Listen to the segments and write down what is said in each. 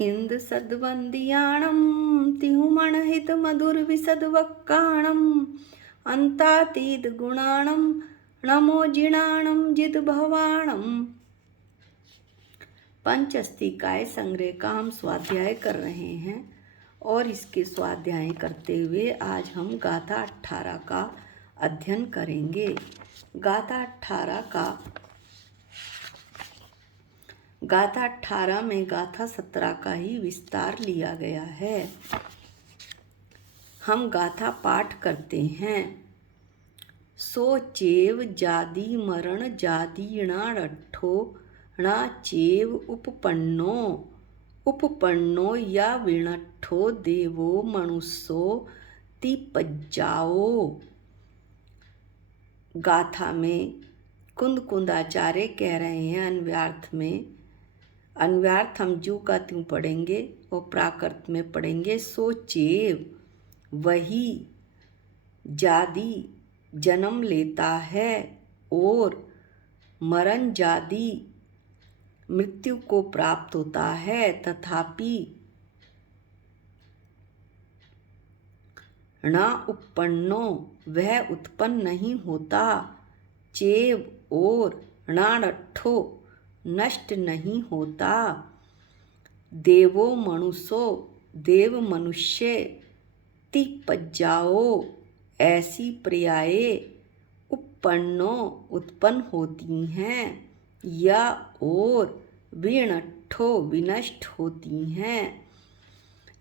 इंद सद्वंदियाणं तिहुमणहित मधुर विसद वक्काणं अंतातीत गुणाणं नमो जिणाणं जिद भवाणं। पंचस्तिकाय संग्रह का हम स्वाध्याय कर रहे हैं और इसके स्वाध्याय करते हुए आज हम गाथा 18 का अध्ययन करेंगे। गाथा 18 में गाथा 17 का ही विस्तार लिया गया है। हम गाथा पाठ करते हैं। सो चेव जादी मरण जादीणा रट्ठो णा चेव उपपन्नो या विणट्ठो देवो मनुष्यो तिपज्जाओ। गाथा में कुंदाचार्य कह रहे हैं अन्व्यार्थ में। अन्व्यार्थ हम जू का त्यों पढ़ेंगे और प्राकृत में पढ़ेंगे। सो चेव वही जादी जन्म लेता है और मरण जादी मृत्यु को प्राप्त होता है, तथापि न उपपन्नो वह उत्पन्न नहीं होता, चेव और णाठो नष्ट नहीं होता, देवो मनुष्यो देव मनुष्य तिपज्जाओ ऐसी पर्याय उपपन्नो उत्पन्न होती हैं या और विणट्ठो विनष्ट होती हैं।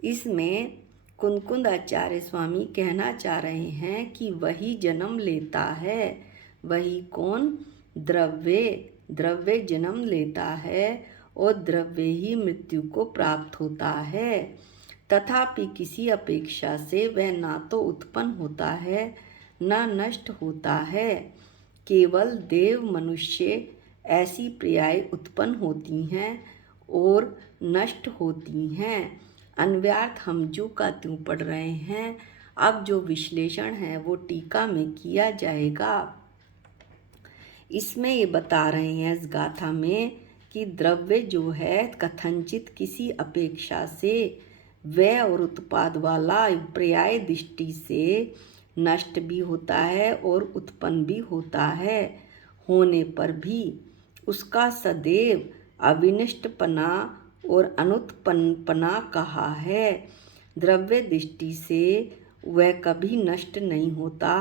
इसमें कुंदाचार्य स्वामी कहना चाह रहे हैं कि वही जन्म लेता है। वही कौन? द्रव्य जन्म लेता है और द्रव्य ही मृत्यु को प्राप्त होता है, तथापि किसी अपेक्षा से वह ना तो उत्पन्न होता है न नष्ट होता है। केवल देव मनुष्य ऐसी पर्याय उत्पन्न होती हैं और नष्ट होती हैं। अन्व्यार्थ हम जू का त्यों पढ़ रहे हैं। अब जो विश्लेषण है वो टीका में किया जाएगा। इसमें ये बता रहे हैं इस गाथा में कि द्रव्य जो है कथनचित किसी अपेक्षा से व्यय और उत्पाद वाला पर्याय दृष्टि से नष्ट भी होता है और उत्पन्न भी होता है। होने पर भी उसका सदैव अविनष्टपना और अनुत्पन्नपना कहा है। द्रव्य दृष्टि से वह कभी नष्ट नहीं होता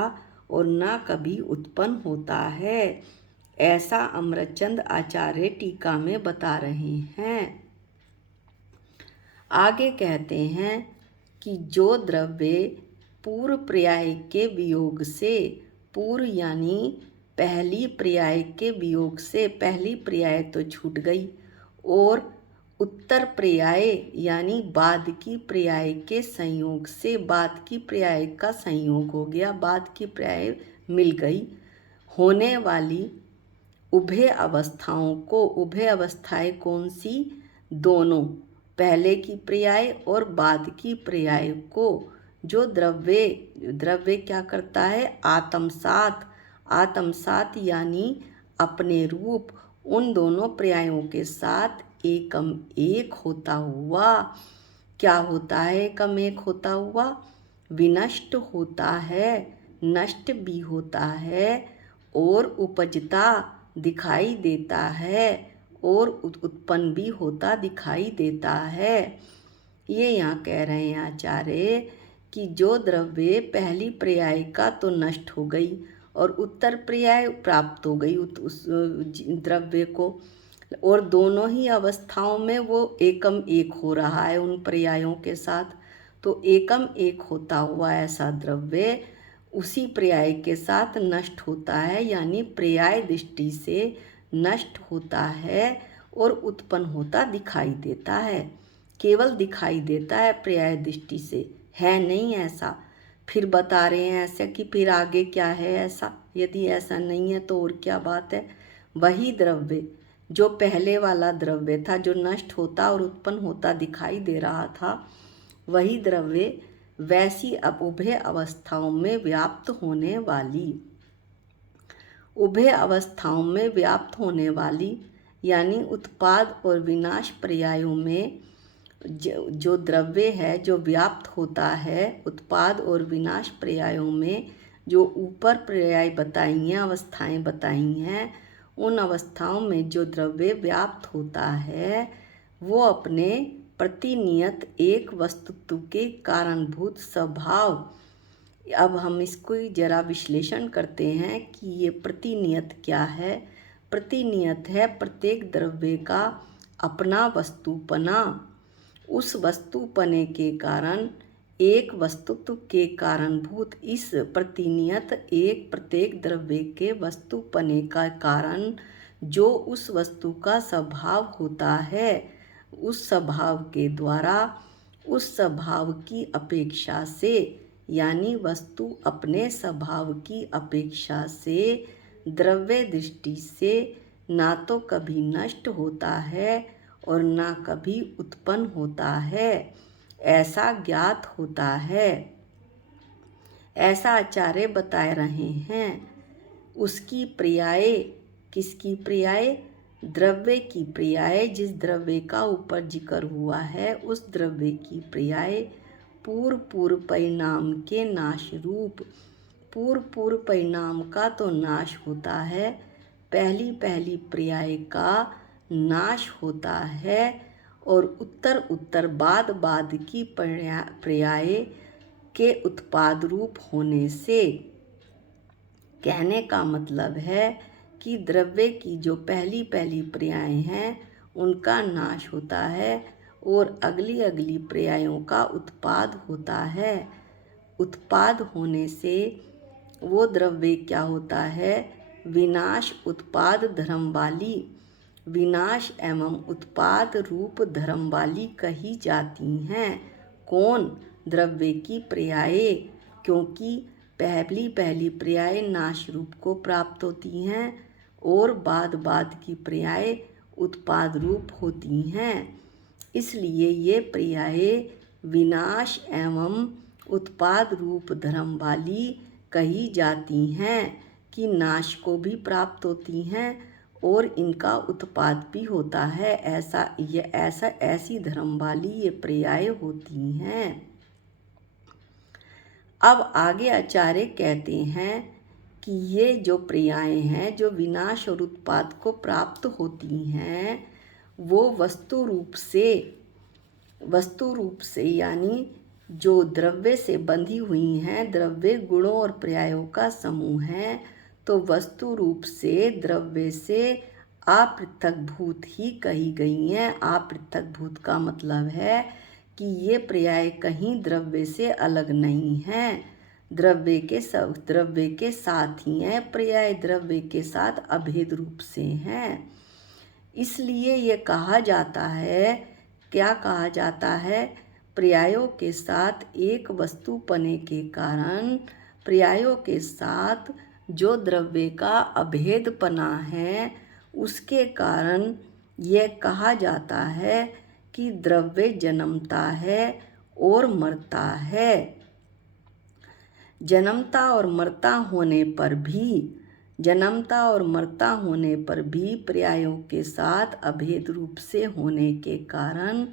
और न कभी उत्पन्न होता है, ऐसा अमरचंद आचार्य टीका में बता रहे हैं। आगे कहते हैं कि जो द्रव्य पूर्व पर्याय के वियोग से, पूर्व यानी पहली पर्याय के वियोग से, पहली पर्याय तो छूट गई और उत्तर पर्याय यानी बाद की पर्याय के संयोग से, बाद की पर्याय का संयोग हो गया, बाद की पर्याय मिल गई, होने वाली उभय अवस्थाओं को, उभय अवस्थाएं कौन सी? दोनों, पहले की पर्याय और बाद की पर्याय को जो द्रव्य क्या करता है? आत्मसात यानी अपने रूप उन दोनों पर्यायों के साथ एकम एक होता हुआ। क्या होता है एकम एक होता हुआ? विनष्ट होता है, नष्ट भी होता है और उपजता दिखाई देता है और उत्पन्न भी होता दिखाई देता है। ये यहाँ कह रहे हैं आचार्य कि जो द्रव्य पहली पर्याय का तो नष्ट हो गई और उत्तर पर्याय प्राप्त हो गई उस द्रव्य को, और दोनों ही अवस्थाओं में वो एकम एक हो रहा है उन पर्यायों के साथ, तो एकम एक होता हुआ ऐसा द्रव्य उसी पर्याय के साथ नष्ट होता है, यानी पर्याय दृष्टि से नष्ट होता है और उत्पन्न होता दिखाई देता है। केवल दिखाई देता है पर्याय दृष्टि से, है नहीं ऐसा। फिर बता रहे हैं ऐसा कि फिर आगे क्या है ऐसा? यदि ऐसा नहीं है तो और क्या बात है? वही द्रव्य जो पहले वाला द्रव्य था, जो नष्ट होता और उत्पन्न होता दिखाई दे रहा था, वही द्रव्य वैसी अब उभय अवस्थाओं में व्याप्त होने वाली, उभय अवस्थाओं में व्याप्त होने वाली यानी उत्पाद और विनाश पर्यायों में जो द्रव्य है जो व्याप्त होता है उत्पाद और विनाश पर्यायों में, जो ऊपर पर्याय बताई हैं, अवस्थाएं बताई हैं, उन अवस्थाओं में जो द्रव्य व्याप्त होता है वो अपने प्रतिनियत एक वस्तुत्व के कारणभूत स्वभाव। अब हम इसको जरा विश्लेषण करते हैं कि ये प्रतिनियत क्या है। प्रतिनियत है प्रत्येक द्रव्य का अपना वस्तुपना। उस वस्तुपने के कारण एक वस्तुत्व के कारणभूत इस प्रतिनियत एक प्रत्येक द्रव्य के वस्तुपने का कारण जो उस वस्तु का स्वभाव होता है, उस स्वभाव के द्वारा उस स्वभाव की अपेक्षा से, यानी वस्तु अपने स्वभाव की अपेक्षा से द्रव्य दृष्टि से ना तो कभी नष्ट होता है और ना कभी उत्पन्न होता है, ऐसा ज्ञात होता है। ऐसा आचार्य बताए रहे हैं। उसकी पर्याय, किसकी पर्याय? द्रव्य की पर्याय। जिस द्रव्य का ऊपर जिक्र हुआ है उस द्रव्य की पर्याय पूर्व पूर्व परिणाम के नाश रूप। पूर्व पूर्व परिणाम का तो नाश होता है, पहली पहली पर्याय का नाश होता है और उत्तर उत्तर बाद बाद की पर्याय के उत्पाद रूप होने से। कहने का मतलब है कि द्रव्य की जो पहली पहली पर्याय हैं उनका नाश होता है और अगली अगली पर्यायों का उत्पाद होता है। उत्पाद होने से वो द्रव्य क्या होता है? विनाश उत्पाद धर्म वाली, विनाश एवं उत्पाद रूप धर्म वाली कही जाती हैं। कौन? द्रव्य की पर्याय, क्योंकि पहली पहली पर्याय नाश रूप को प्राप्त होती हैं और बाद बाद की पर्याय उत्पाद रूप होती हैं। इसलिए ये पर्याय विनाश एवं उत्पाद रूप धर्म वाली कही जाती हैं कि नाश को भी प्राप्त होती हैं और इनका उत्पाद भी होता है। ऐसी धर्म वाली ये पर्याय होती हैं। अब आगे आचार्य कहते हैं कि ये जो पर्याय हैं जो विनाश और उत्पाद को प्राप्त होती हैं वो वस्तु रूप से यानी जो द्रव्य से बंधी हुई हैं, द्रव्य गुणों और पर्यायों का समूह है, तो वस्तु रूप से द्रव्य से अपृथकभूत ही कही गई हैं। अपृथकभूत का मतलब है कि ये पर्याय कहीं द्रव्य से अलग नहीं हैं, द्रव्य के साथ ही हैं, पर्याय द्रव्य के साथ अभेद रूप से हैं। इसलिए ये कहा जाता है, क्या कहा जाता है? पर्यायों के साथ एक वस्तुपने के कारण पर्यायों के साथ जो द्रव्य का अभेदपना है उसके कारण यह कहा जाता है कि द्रव्य जन्मता है और मरता है। जन्मता और मरता होने पर भी पर्यायों के साथ अभेद रूप से होने के कारण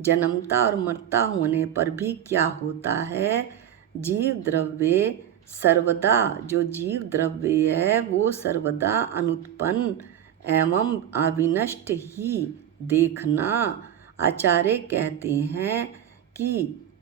जन्मता और मरता होने पर भी क्या होता है? जीव द्रव्य सर्वदा, जो जीव द्रव्य है वो सर्वदा अनुत्पन्न एवं अविनष्ट ही देखना। आचार्य कहते हैं कि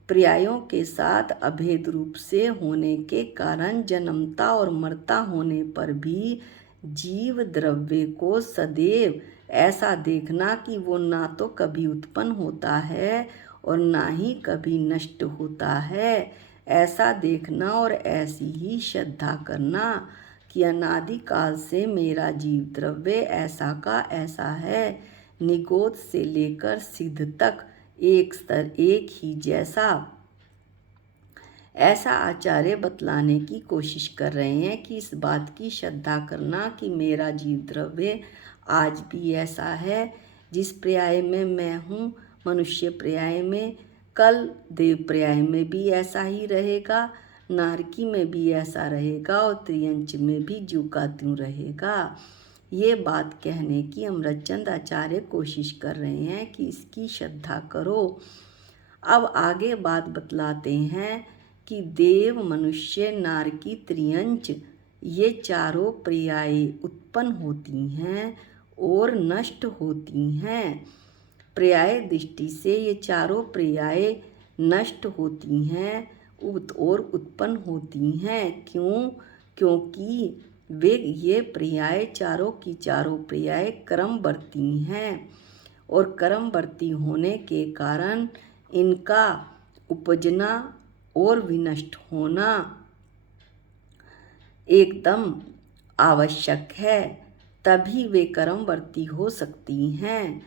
पर्यायों के साथ अभेद रूप से होने के कारण जन्मता और मरता होने पर भी जीव द्रव्य को सदैव ऐसा देखना कि वो ना तो कभी उत्पन्न होता है और ना ही कभी नष्ट होता है। ऐसा देखना और ऐसी ही श्रद्धा करना कि अनादिकाल से मेरा जीव द्रव्य ऐसा का ऐसा है, निगोद से लेकर सिद्ध तक एक स्तर एक ही जैसा। ऐसा आचार्य बतलाने की कोशिश कर रहे हैं कि इस बात की श्रद्धा करना कि मेरा जीव द्रव्य आज भी ऐसा है, जिस पर्याय में मैं हूँ, मनुष्य पर्याय में, कल देव पर्याय में भी ऐसा ही रहेगा, नारकी में भी ऐसा रहेगा और त्रियंच में भी ज्यों का त्यों रहेगा। ये बात कहने की अमृतचंद आचार्य कोशिश कर रहे हैं कि इसकी श्रद्धा करो। अब आगे बात बतलाते हैं कि देव, मनुष्य, नारकी, त्रियंच ये चारों पर्याय उत्पन्न होती हैं और नष्ट होती हैं। पर्याय दृष्टि से ये चारों पर्याय नष्ट होती हैं और उत्पन्न होती हैं। क्यों? क्योंकि वे ये पर्याय चारों की चारों पर्याय क्रमवर्ती हैं और क्रमवर्ती होने के कारण इनका उपजना और विनष्ट होना एकदम आवश्यक है, तभी वे क्रमवर्ती हो सकती हैं।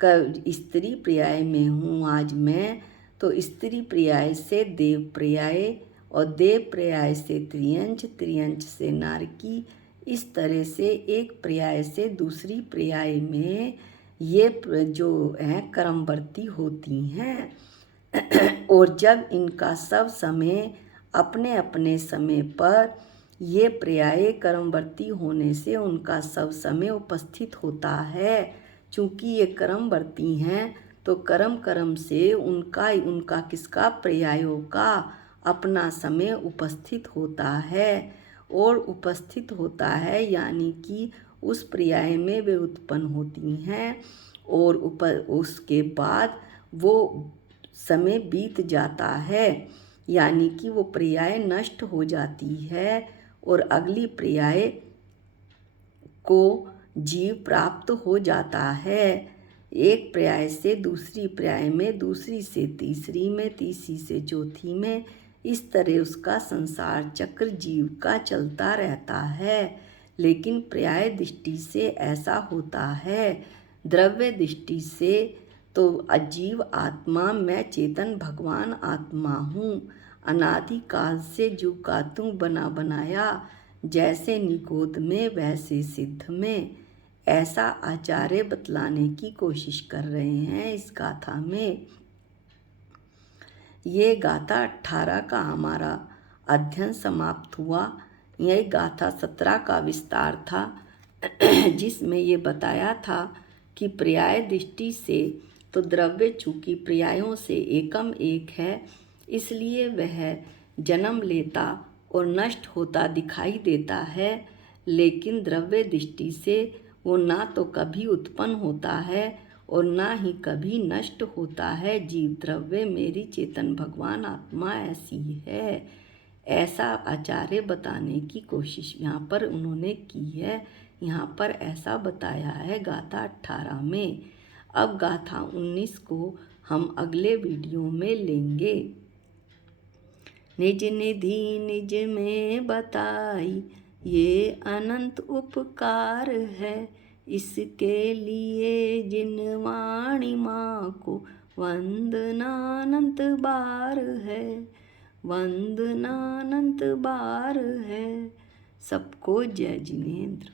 स्त्री पर्याय में हूँ आज मैं, तो स्त्री पर्याय से देव पर्याय और देव पर्याय से त्रियंच, त्रियंच से नारकी, इस तरह से एक पर्याय से दूसरी पर्याय में ये जो है क्रमवर्ती होती हैं। और जब इनका सब समय अपने अपने समय पर ये पर्याय क्रमवर्ती होने से उनका सब समय उपस्थित होता है। चूँकि ये क्रमवर्ती हैं तो क्रम क्रम से उनका किसका पर्यायों का अपना समय उपस्थित होता है और उपस्थित होता है, यानी कि उस पर्याय में वे उत्पन्न होती हैं और उसके बाद वो समय बीत जाता है, यानी कि वो पर्याय नष्ट हो जाती है और अगली पर्याय को जीव प्राप्त हो जाता है। एक पर्याय से दूसरी पर्याय में, दूसरी से तीसरी में, तीसरी से चौथी में, इस तरह उसका संसार चक्र जीव का चलता रहता है। लेकिन पर्याय दृष्टि से ऐसा होता है। द्रव्य दृष्टि से तो अजीव आत्मा, मैं चेतन भगवान आत्मा हूँ। अनादिकाल से जो का तू बना बनाया, जैसे निगोद में वैसे सिद्ध में, ऐसा आचार्य बतलाने की कोशिश कर रहे हैं इस गाथा में। ये गाथा 18 का हमारा अध्ययन समाप्त हुआ। यह गाथा 17 का विस्तार था, जिसमें ये बताया था कि पर्याय दृष्टि से तो द्रव्य चूँकि पर्यायों से एकम एक है, इसलिए वह जन्म लेता और नष्ट होता दिखाई देता है। लेकिन द्रव्य दृष्टि से वो ना तो कभी उत्पन्न होता है और ना ही कभी नष्ट होता है। जीव द्रव्य, मेरी चेतन भगवान आत्मा ऐसी है, ऐसा आचार्य बताने की कोशिश यहाँ पर उन्होंने की है। यहाँ पर ऐसा बताया है गाथा 18 में। अब गाथा 19 को हम अगले वीडियो में लेंगे। निज निधि निज में बताई ये अनंत उपकार है, इसके लिए जिन वाणी माँ को वंदनानंत बार है, वंदनानंत बार है। सबको जय जिनेंद्र।